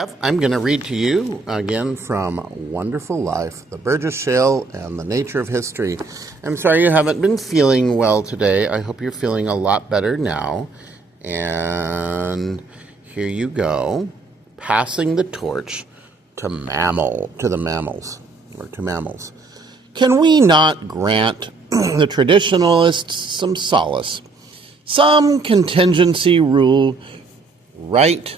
I'm going to read to you again from Wonderful Life, the Burgess Shale and the Nature of History. I'm sorry you haven't been feeling well today. I hope you're feeling a lot better now. And here you go, passing the torch to the mammals. Can we not grant the traditionalists some solace, some contingency rule right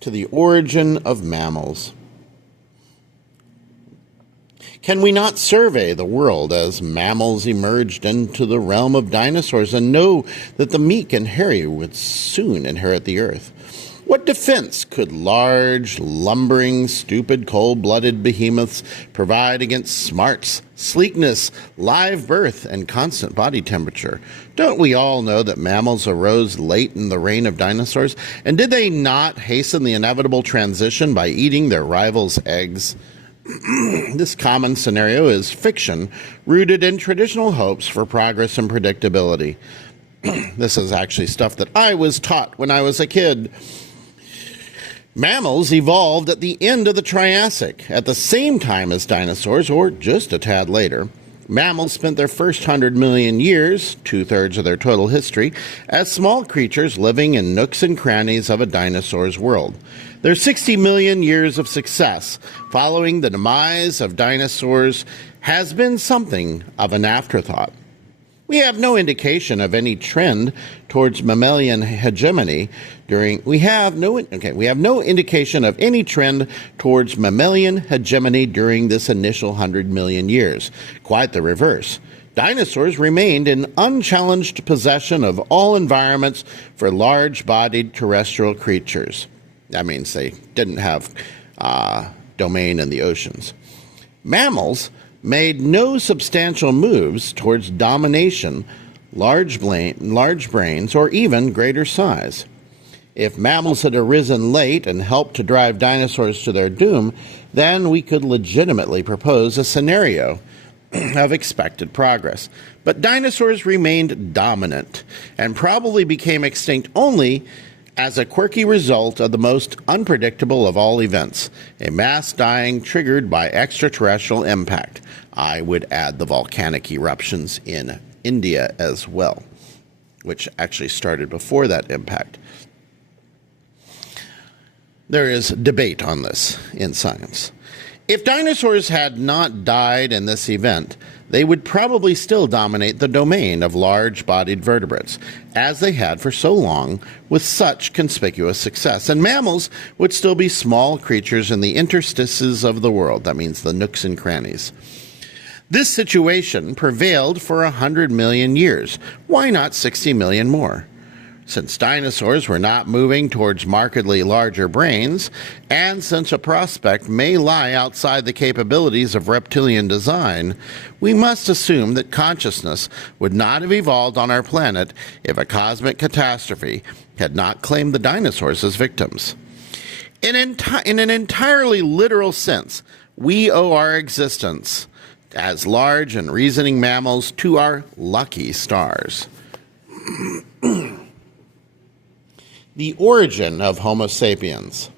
to the origin of mammals? Can we not survey the world as mammals emerged into the realm of dinosaurs and know that the meek and hairy would soon inherit the earth? What defense could large, lumbering, stupid, cold-blooded behemoths provide against smarts, sleekness, live birth, and constant body temperature? Don't we all know that mammals arose late in the reign of dinosaurs? And did they not hasten the inevitable transition by eating their rivals' eggs? This common scenario is fiction, rooted in traditional hopes for progress and predictability. This is actually stuff that I was taught when I was a kid. Mammals evolved at the end of the Triassic, at the same time as dinosaurs, or just a tad later. Mammals spent their first 100 million years, 2/3 of their total history, as small creatures living in nooks and crannies of a dinosaur's world. Their 60 million years of success following the demise of dinosaurs has been something of an afterthought. We have no indication of any trend towards mammalian hegemony during this initial 100 million years. Quite the reverse. Dinosaurs remained in unchallenged possession of all environments for large-bodied terrestrial creatures. That means they didn't have domain in the oceans. Mammals made no substantial moves towards domination, large brains, or even greater size. If mammals had arisen late and helped to drive dinosaurs to their doom, then we could legitimately propose a scenario of expected progress. But dinosaurs remained dominant and probably became extinct only as a quirky result of the most unpredictable of all events, a mass dying triggered by extraterrestrial impact. I would add the volcanic eruptions in India as well, which actually started before that impact. There is debate on this in science. If dinosaurs had not died in this event, they would probably still dominate the domain of large-bodied vertebrates, as they had for so long with such conspicuous success. And mammals would still be small creatures in the interstices of the world. That means the nooks and crannies. This situation prevailed for 100 million years. Why not 60 million more? Since dinosaurs were not moving towards markedly larger brains, and since a prospect may lie outside the capabilities of reptilian design, we must assume that consciousness would not have evolved on our planet if a cosmic catastrophe had not claimed the dinosaurs as victims. In an entirely literal sense, we owe our existence as large and reasoning mammals to our lucky stars. The origin of Homo sapiens.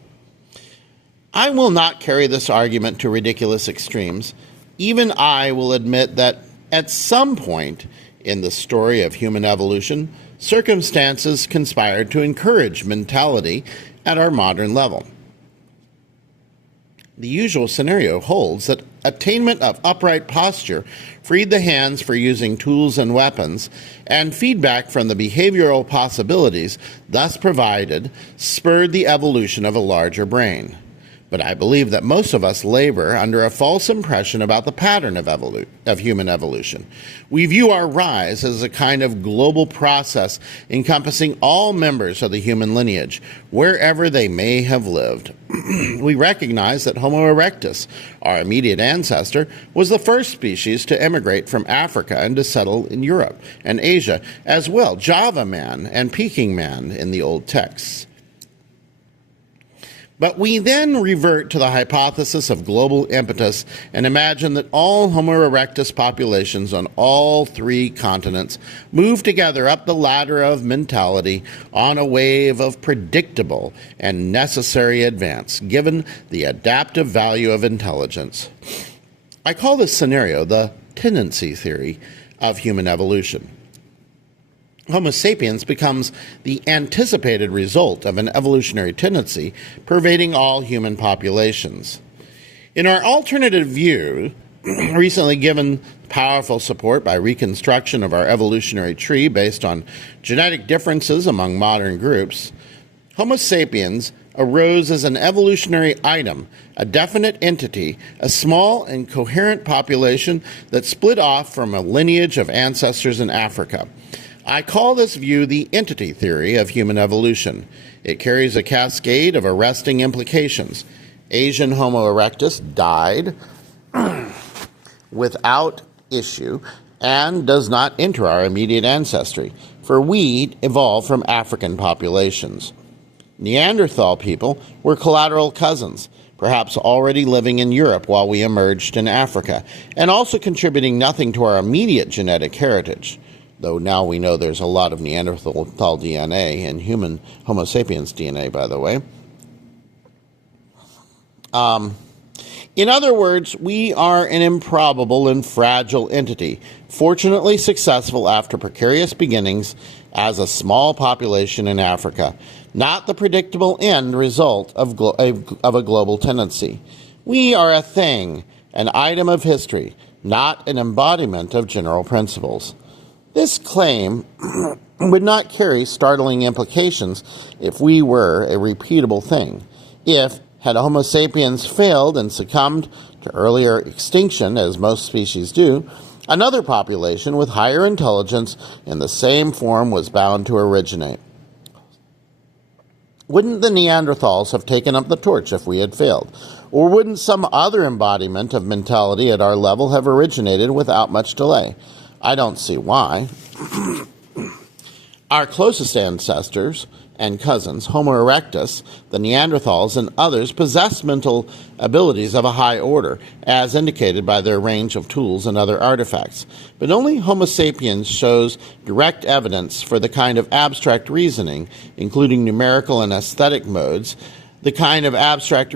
I will not carry this argument to ridiculous extremes. Even I will admit that at some point in the story of human evolution, circumstances conspired to encourage mentality at our modern level. The usual scenario holds that attainment of upright posture freed the hands for using tools and weapons, and feedback from the behavioral possibilities thus provided spurred the evolution of a larger brain. But I believe that most of us labor under a false impression about the pattern of human evolution. We view our rise as a kind of global process encompassing all members of the human lineage, wherever they may have lived. We recognize that Homo erectus, our immediate ancestor, was the first species to emigrate from Africa and to settle in Europe and Asia, as well Java man and Peking man in the old texts. But we then revert to the hypothesis of global impetus and imagine that all Homo erectus populations on all three continents move together up the ladder of mentality on a wave of predictable and necessary advance, given the adaptive value of intelligence. I call this scenario the tendency theory of human evolution. Homo sapiens becomes the anticipated result of an evolutionary tendency pervading all human populations. In our alternative view, recently given powerful support by reconstruction of our evolutionary tree based on genetic differences among modern groups, Homo sapiens arose as an evolutionary item, a definite entity, a small and coherent population that split off from a lineage of ancestors in Africa. I call this view the entity theory of human evolution. It carries a cascade of arresting implications. Asian Homo erectus died without issue and does not enter our immediate ancestry, for we evolved from African populations. Neanderthal people were collateral cousins, perhaps already living in Europe while we emerged in Africa, and also contributing nothing to our immediate genetic heritage. Though now we know there's a lot of Neanderthal DNA and human Homo sapiens DNA, by the way. In other words, we are an improbable and fragile entity, fortunately successful after precarious beginnings as a small population in Africa, not the predictable end result of a global tendency. We are a thing, an item of history, not an embodiment of general principles. This claim would not carry startling implications if we were a repeatable thing. If, had Homo sapiens failed and succumbed to earlier extinction, as most species do, another population with higher intelligence in the same form was bound to originate. Wouldn't the Neanderthals have taken up the torch if we had failed? Or wouldn't some other embodiment of mentality at our level have originated without much delay? I don't see why. Our closest ancestors and cousins, Homo erectus, the Neanderthals, and others possessed mental abilities of a high order, as indicated by their range of tools and other artifacts. But only Homo sapiens shows direct evidence for the kind of abstract reasoning, including numerical and aesthetic modes, the kind of abstract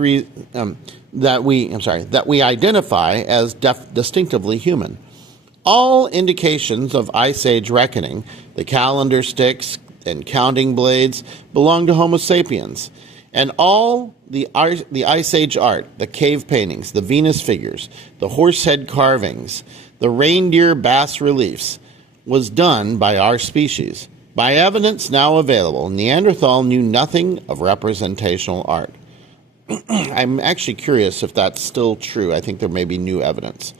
that we identify as distinctively human. All indications of Ice Age reckoning, the calendar sticks and counting blades, belong to Homo sapiens. And all the Ice Age art, the cave paintings, the Venus figures, the horse head carvings, the reindeer bas reliefs, was done by our species. By evidence now available, Neanderthal knew nothing of representational art. I'm actually curious if that's still true. I think there may be new evidence.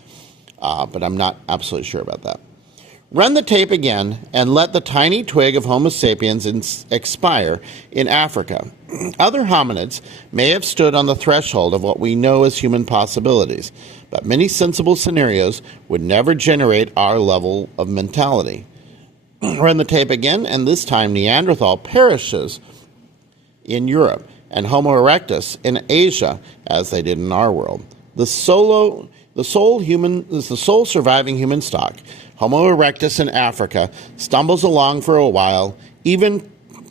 But I'm not absolutely sure about that. Run the tape again and let the tiny twig of Homo sapiens expire in Africa. Other hominids may have stood on the threshold of what we know as human possibilities, but many sensible scenarios would never generate our level of mentality. Run the tape again, and this time Neanderthal perishes in Europe and Homo erectus in Asia, as they did in our world. The sole surviving human stock, Homo erectus in Africa, stumbles along for a while, even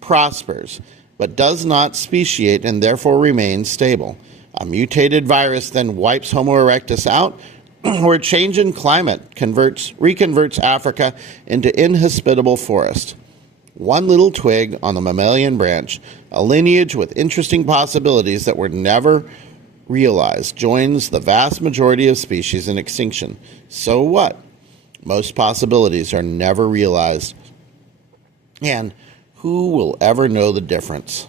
prospers, but does not speciate and therefore remains stable. A mutated virus then wipes Homo erectus out, or a change in climate reconverts Africa into inhospitable forest. One little twig on the mammalian branch, a lineage with interesting possibilities that were never realized, joins the vast majority of species in extinction. So what? Most possibilities are never realized. And who will ever know the difference?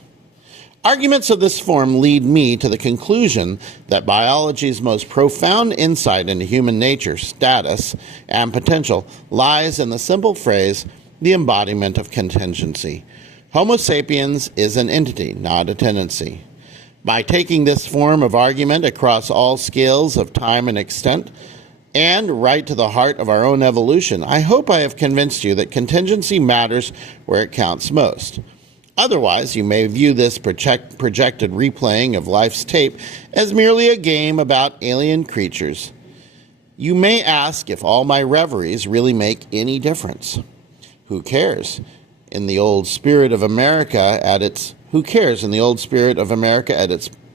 Arguments of this form lead me to the conclusion that biology's most profound insight into human nature, status, and potential lies in the simple phrase, the embodiment of contingency. Homo sapiens is an entity, not a tendency. By taking this form of argument across all scales of time and extent, and right to the heart of our own evolution, I hope I have convinced you that contingency matters where it counts most. Otherwise, you may view this projected replaying of life's tape as merely a game about alien creatures. You may ask if all my reveries really make any difference. Who cares? In the old spirit of America at its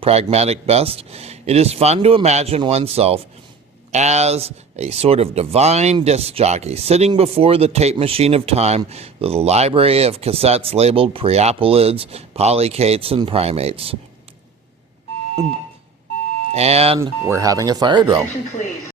pragmatic best, it is fun to imagine oneself as a sort of divine disc jockey sitting before the tape machine of time with a library of cassettes labeled preapolids, polychaetes, and primates. And we're having a fire drill.